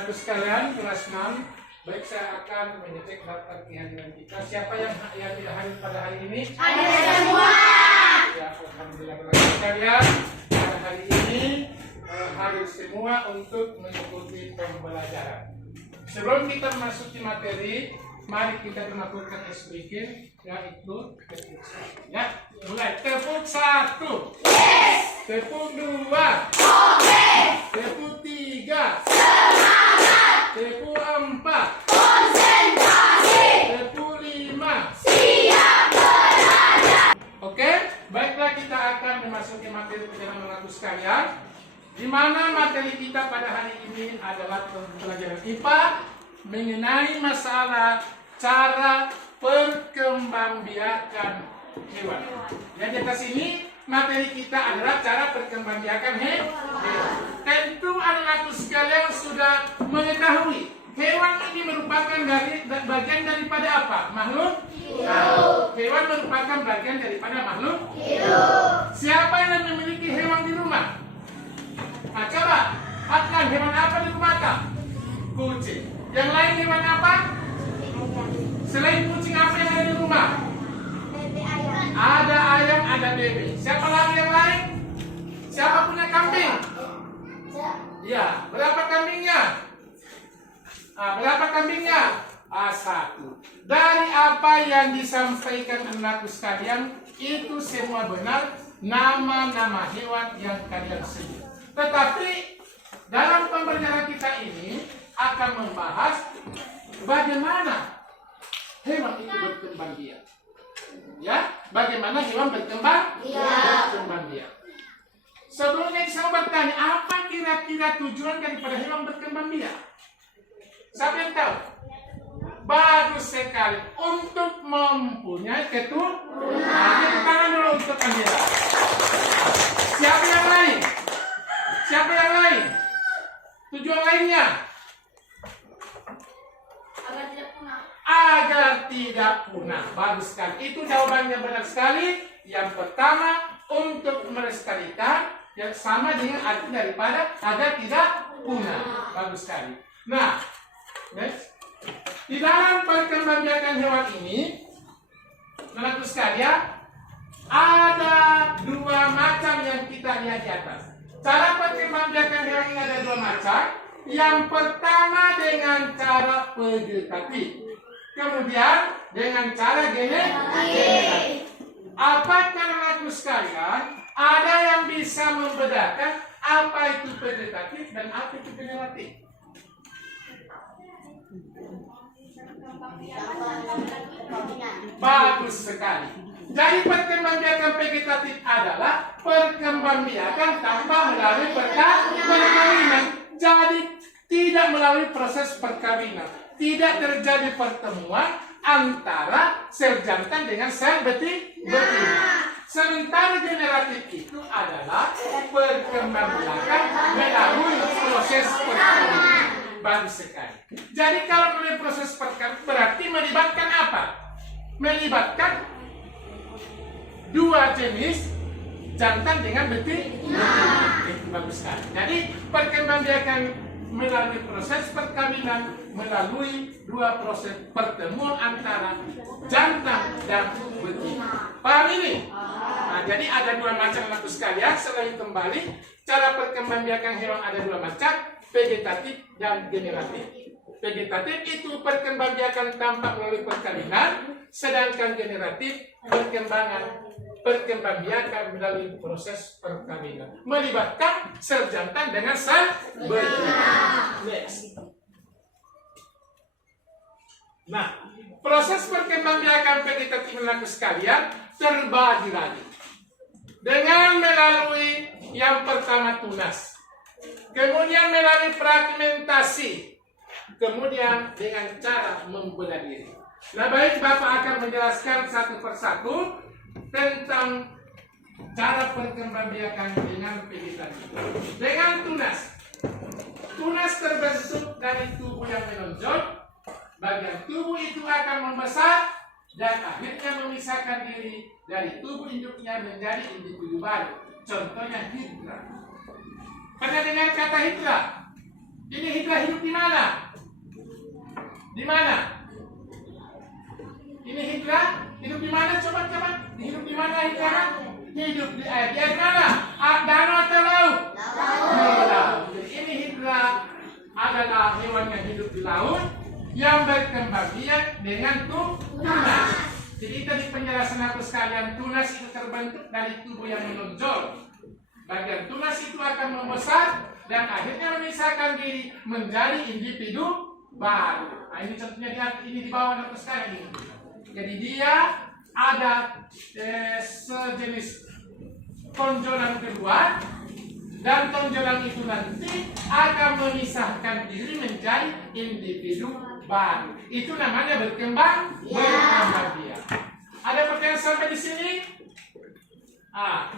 Anakku sekalian, kelas 6. Baik, saya akan mengecek daftar kehadiran kita. Siapa yang tidak hadir pada hari ini? Hadir semua. Ya, alhamdulillah. Anakku sekalian, pada hari ini hadir semua untuk mengikuti pembelajaran. Sebelum kita masuk ke materi, mari kita melakukan speaking, yaitu tepuk satu. Ya, mulai. Tepuk 1. Yes. Tepuk 2. Oke. Tepuk 3. Semangat. Tepuk 4. Konsentrasi. Tepuk 5. Siap belajar. Oke, baiklah, kita akan memasuki materi pelajaran anakku sekalian, di mana materi kita pada hari ini adalah pelajaran IPA mengenai masalah cara perkembangbiakan hewan. Yang di atas ini materi kita adalah cara perkembangbiakan hewan. Tentu anakku sekalian sudah mengetahui hewan ini merupakan bagian daripada apa? Makhluk hidup. Hewan merupakan bagian daripada makhluk hidup. Siapa yang memiliki hewan di rumah? Nah, coba Adnan, hewan apa di rumah Kak? Kucing. Yang lain hewan apa? Selain kucing, apa yang ada di rumah? Ada ayam, ada bebek. Siapa lagi yang lain? Siapa punya kambing? Ya, berapa kambingnya? Berapa kambingnya? 1. Dari apa yang disampaikan anakku sekalian, itu semua benar nama-nama hewan yang kalian sebut. Tetapi dalam pembelajaran kita ini akan membahas bagaimana hewan itu berkembang biak. Ya, bagaimana hewan berkembang biak. Sebelumnya saya mau bertanya, apa kira-kira tujuan daripada hewan berkembang biak? Siapa yang tahu? Bagus sekali, untuk mempunyai keturunan. Tepuk tangan dulu untuk Angela. Siapa yang lain? Siapa yang lain? Tujuan lainnya? Agar tidak punah. Bagus sekali. Itu jawabannya benar sekali. Yang pertama, untuk melestarikan, yang sama dengan arti daripada agar tidak punah. Bagus sekali. Nah, next. Di dalam perkembangbiakan hewan ini, anakku sekalian, ada 2 macam yang kita lihat di atas. Cara perkembangbiakan hewan ini ada 2 macam. Yang pertama dengan cara vegetatif, kemudian dengan cara generatif. Apakah anakku sekalian ada yang bisa membedakan apa itu vegetatif dan apa itu generatif? Bagus sekali. Jadi perkembangbiakan vegetatif adalah perkembangbiakan tanpa melalui perkawinan. Jadi tidak melalui proses perkawinan. Tidak terjadi pertemuan antara sel jantan dengan sel betina. Sementara generatif itu adalah perkembangbiakan melalui proses perkawinan. Bagus sekali. Jadi kalau melalui proses perkawinan berarti melibatkan apa? Melibatkan 2 jenis jantan dengan betina. Bagus sekali. Jadi perkembangbiakan melalui proses perkawinan melalui 2 proses pertemuan antara jantan dan betina. Paham ini? Nah, jadi ada 2 macam anakku sekalian. Selain kembali, cara perkembangbiakan hewan ada 2 macam, vegetatif dan generatif. Vegetatif itu perkembangbiakan tanpa melalui perkawinan, sedangkan generatif perkembangbiakan melalui proses perkawinan, melibatkan sel jantan dengan sel betina. Next. Nah, proses perkembangbiakan vegetatif anakku sekalian terbagi lagi dengan melalui yang pertama tunas, kemudian melalui fragmentasi, kemudian dengan cara membelah diri. Nah, baik, Bapak akan menjelaskan satu persatu tentang cara perkembangbiakan dengan vegetatif. Dengan tunas. Tunas terbentuk dari tubuh yang menonjol. Bagian tubuh itu akan membesar dan akhirnya memisahkan diri dari tubuh induknya menjadi individu baru. Contohnya hidra. Pernah dengar kata hidra? Ini Hidra hidup di mana? Di mana? Ini Hidra hidup di mana? Coba. Hidup di mana Hidra? Hidup di air. Di air mana? Danau atau laut? Laut. Jadi ini Hidra adalah hewan yang hidup di laut yang berkembang biak dengan tunas. Jadi tadi penjelasan aku sekalian, tunas itu terbentuk dari tubuh yang menonjol. Bagian tunas itu akan membesar dan akhirnya memisahkan diri menjadi individu baru. Nah, ini contohnya ini di bawah aku sekalian ini. Jadi dia ada sejenis tonjolan kedua dan tonjolan itu nanti akan memisahkan diri menjadi individu baru. Itu namanya berkembang biak. Ada pertanyaan sampai di sini?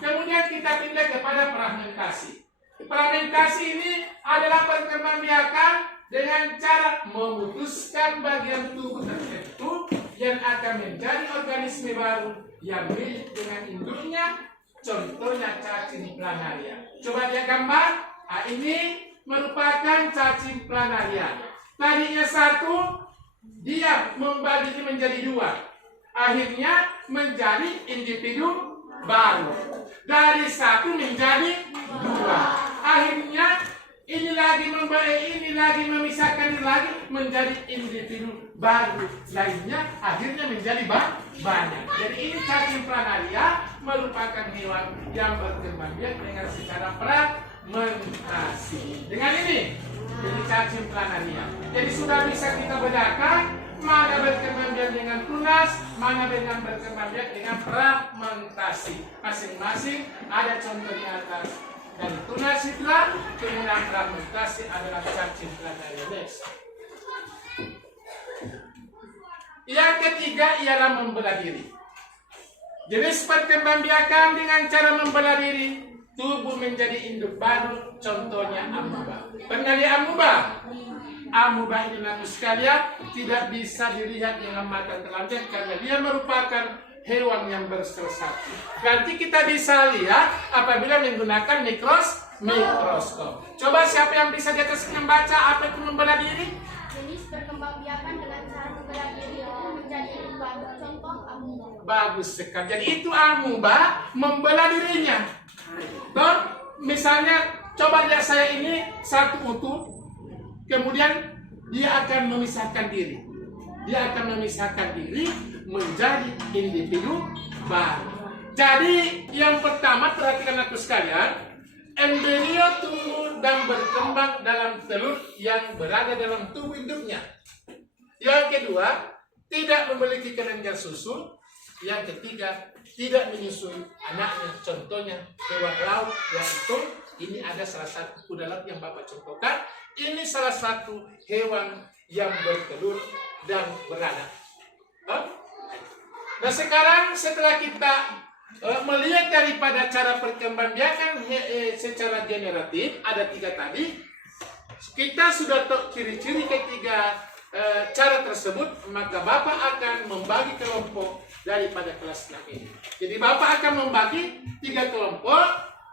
Kemudian kita pindah kepada fragmentasi. Fragmentasi ini adalah perkembangbiakan dengan cara memutuskan bagian tubuh tertentu yang akan menjadi organisme baru yang mirip dengan induknya. Contohnya cacing planaria. Coba lihat gambar. Ini merupakan cacing planaria. Tadinya satu, dia membagi menjadi dua. Akhirnya menjadi individu baru. Dari satu menjadi dua. Akhirnya ini lagi memisahkan diri lagi menjadi individu baru lainnya, akhirnya menjadi banyak. Jadi ini cacing planaria merupakan hewan yang berkembang biak dengan secara fragmentasi. Dengan ini, jadi cacing planaria. Jadi sudah bisa kita bedakan mana berkembang biak dengan tunas, mana dengan berkembang biak dengan fragmentasi. Masing-masing ada contoh di atas. Dan tunas Hidra, kemudian fragmentasi adalah cacing planaria. Next. Yang ketiga ialah membelah diri. Jenis perkembangbiakan dengan cara membelah diri, tubuh menjadi induk baru, contohnya amuba. Pernah lihat amuba? Amuba ini nanti sekalian tidak bisa dilihat dengan mata telanjang karena dia merupakan hewan yang bersersatu. Nanti kita bisa lihat apabila menggunakan mikroskop. Coba siapa yang bisa di atas membaca apa itu membelah diri? Jenis perkembangbiakan dengan cara membelah diri itu menjadi baru, contoh amuba. Bagus sekali. Jadi itu amuba membelah dirinya. Toh, misalnya coba lihat saya ini satu utuh, kemudian dia akan memisahkan diri. Dia akan memisahkan diri menjadi individu baru. Jadi yang pertama perhatikan aku sekalian, embrio tumbuh dan berkembang dalam telur yang berada dalam tubuh induknya. Yang kedua, tidak memiliki kelenjar susu. Yang ketiga, tidak menyusui anaknya. Contohnya hewan laut yaitu ini ada salah satu kuda laut yang Bapak contohkan. Ini salah satu hewan yang bertelur dan beranak. Nah sekarang setelah kita melihat daripada cara perkembangbiakan secara generatif, ada tiga tadi, kita sudah tahu ciri-ciri ketiga cara tersebut, maka Bapak akan membagi kelompok daripada kelas ini. Jadi Bapak akan membagi tiga kelompok,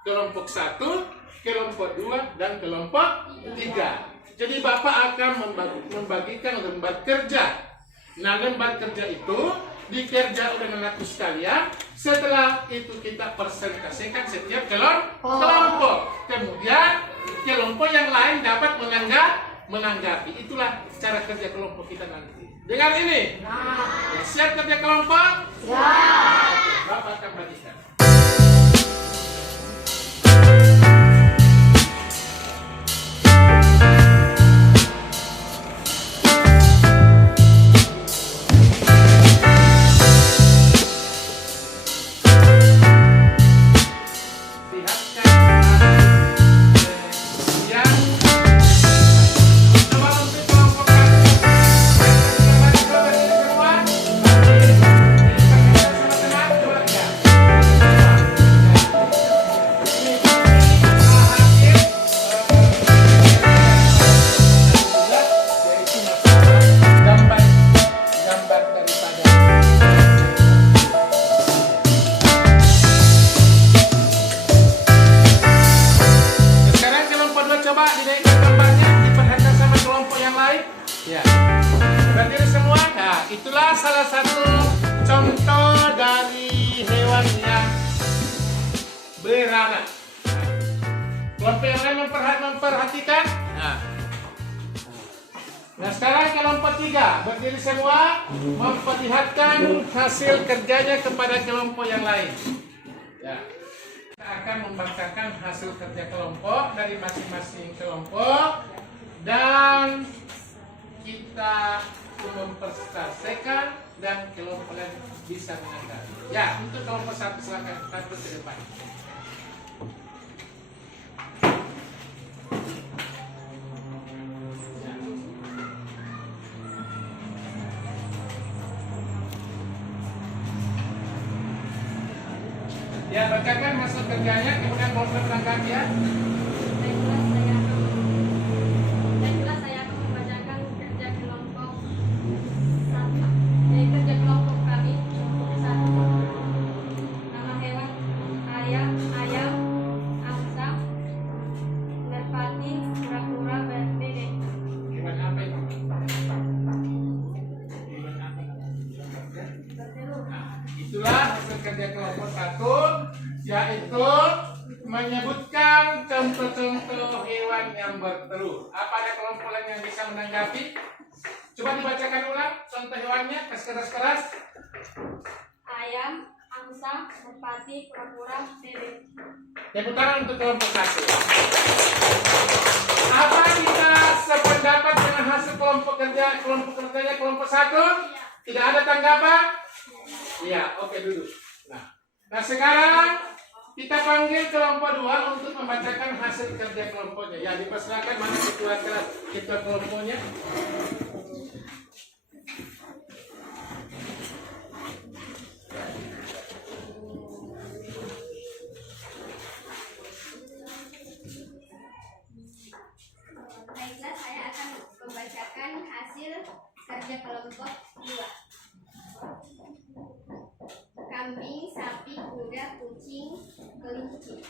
kelompok 1, kelompok 2, dan kelompok 3. Jadi Bapak akan membagikan lembar kerja. Nah lembar kerja itu dikerja oleh anakku sekalian. Setelah itu kita presentasikan setiap kelompok. Kemudian kelompok yang lain dapat menanggapi. Itulah cara kerja kelompok kita nanti. Dengar ini. Siap kerja kelompok? Siap. Bapak akan bagikan. Coba dinaikkan gambarnya, diperhatikan. mulai. Ya. Berdiri semua. Nah, itulah salah satu contoh dari hewan yang beranak. Kelompok yang lain memperhatikan. Nah, sekarang kelompok 3 berdiri semua, memperlihatkan hasil kerjanya kepada kelompok yang lain. Ya. Kita akan membacakan hasil kerja kelompok dari masing-masing kelompok dan kita mempresentasikan dan kelompok lain bisa menangkap. Ya, untuk kelompok 1 silakan satu ke depan. Ya, bacakan hasil kerjanya, kemudian kelompok menanggapi ya. Baiklah, saya akan membacakan kerja kelompok 1. Kerja kelompok kami kelompok 1. Nama hewan ayam, angsa, merpati, kura-kura, bebek. Hewan apa itu? Itulah hasil kerja kelompok 1, yaitu menyebutkan contoh-contoh hewan yang bertelur. Apa ada kelompok lain yang bisa menanggapi? Coba dibacakan ulang contoh hewannya, keras-keras. Ayam, angsa, merpati, kura-kura, bebek. Tepuk tangan untuk kelompok 1. Apa kita sependapat dengan hasil kelompok kerjanya kelompok 1? Tidak ada tanggapan? Iya, oke, duduk. Nah, sekarang kita panggil kelompok 2 untuk membacakan hasil kerja kelompoknya. Ya, dipersilakan, mana ketua kelompoknya. Baiklah, saya akan membacakan hasil kerja kelompok 2. Kambing, sapi, kuda, kucing, kelinci.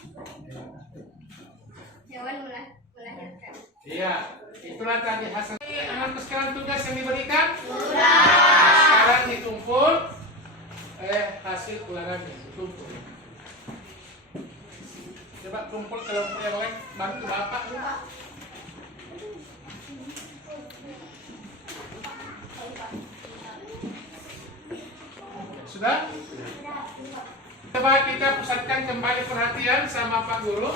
Hewan melahirkan. Iya, itulah tadi hasil. Anak sekarang tugas yang diberikan. Sekarang ditumpul. Hasil ulangannya ditumpul. Coba kumpul kelompok yang lain, bantu bapak. Sudah? Coba kita pusatkan kembali perhatian sama Pak Guru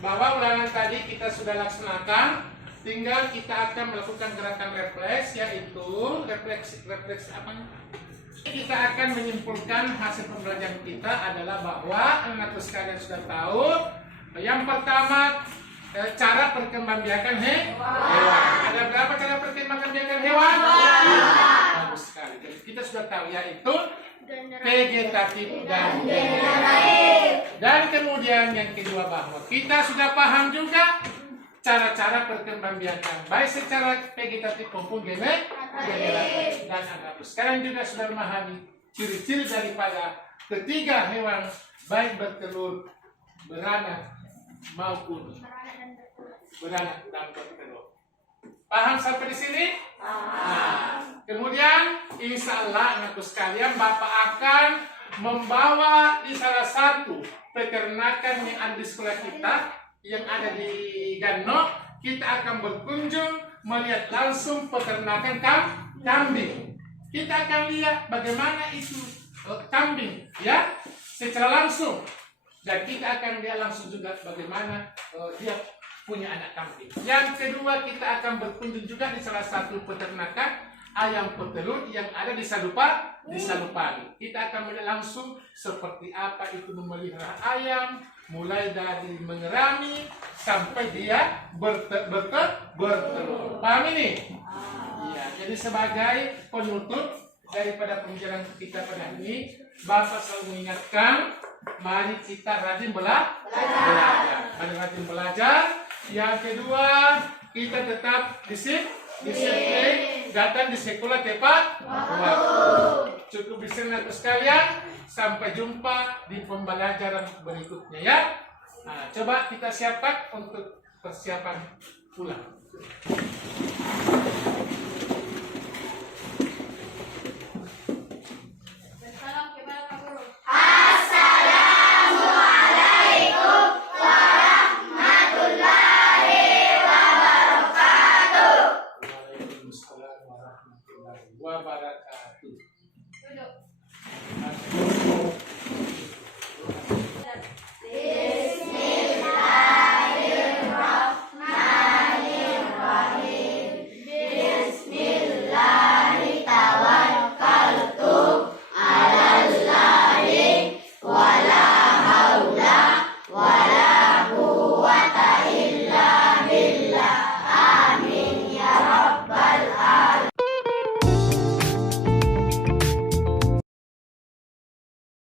bahwa ulangan tadi kita sudah laksanakan. Tinggal kita akan melakukan gerakan refleks, yaitu refleks apa? Kita akan menyimpulkan hasil pembelajaran kita adalah bahwa anak sekalian sudah tahu yang pertama cara perkembangbiakan hewan. Ada berapa cara perkembangbiakan hewan? Bagus sekali. Jadi kita sudah tahu yaitu vegetatif dan generatif. Dan kemudian yang kedua bahwa kita sudah paham juga cara-cara perkembangbiakan baik secara vegetatif maupun generatif. Dan anak sekarang juga sudah memahami ciri-ciri daripada ketiga hewan baik bertelur, beranak maupun beranak dan bertelur. Paham sampai di sini? Kemudian insya Allah anakku sekalian, Bapak akan membawa di salah satu peternakan yang ada di sekolah kita yang ada di Gano. Kita akan berkunjung melihat langsung peternakan kambing. Kita akan lihat bagaimana itu kambing ya secara langsung, dan kita akan lihat langsung juga bagaimana dia punya anak kambing. Yang kedua, kita akan berkunjung juga di salah satu peternakan ayam petelur yang ada di Salupani. Kita akan melihat langsung seperti apa itu memelihara ayam, mulai dari mengerami sampai dia bertelur. Paham ini? Iya. Jadi sebagai penutup daripada pembelajaran kita pada hari ini, Bapak selalu mengingatkan, mari kita rajin belajar. Mari rajin belajar. Yang kedua, kita tetap disiplin, datang di sekolah tepat waktu. Cukup di sini sekalian. Sampai jumpa di pembelajaran berikutnya ya. Nah, coba kita siapkan untuk persiapan Pulang. Salam kepada Pak Guru. Assalamualaikum warahmatullahi wabarakatuh. Waalaikumsalam warahmatullahi wabarakatuh.